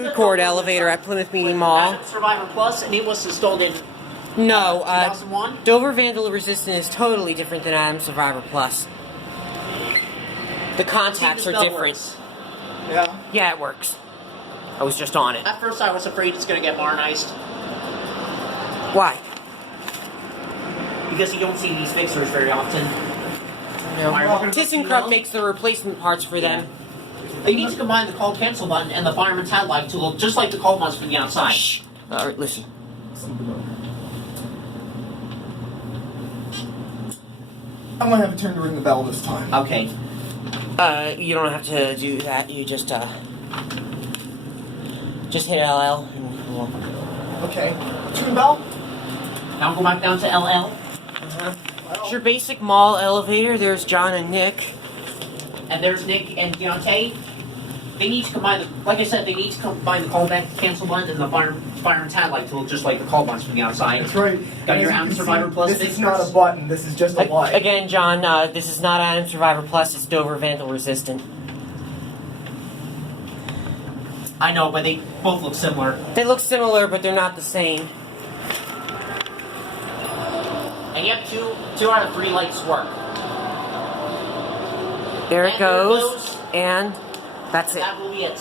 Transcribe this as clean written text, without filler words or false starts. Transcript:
food court elevator at Plymouth Meeting Mall. Survivor Plus, and it was installed in No, 2001. Dover Vandal Resistant is totally different than Adam Survivor Plus. The contacts are different. Works. Yeah. Yeah, it works. I was just on it. At first, I was afraid it's going to get modernized Why? because you don't see these fixers very often. No. Alright, we're gonna go ThyssenKrupp to- makes the replacement parts for them. They need to combine the call cancel button and the fireman's headlight to look just like the call buttons from the outside. Shh. Alright, listen. I'm gonna have a turn to ring the bell this time. Okay. You don't have to do that. You just hit LL. And we'll... Okay. Turn bell? Now go back down to LL. It's your basic mall elevator. There's John and Nick. And there's Nick and Deontay. They need to combine the, like I said, they need to combine the callback cancel button and the fireman's headlight to look just like the call buttons from the outside. That's right. Got And your as you Adam can Survivor see, Plus This is fixtures? not a button, this is just a light. Again, John, this is not Adam Survivor Plus. It's Dover Vandal Resistant. I know, but they both look similar. They look similar, but they're not the same. And yep, two out of 3 lights work. There it And there it goes. goes. And that's it. That will be it.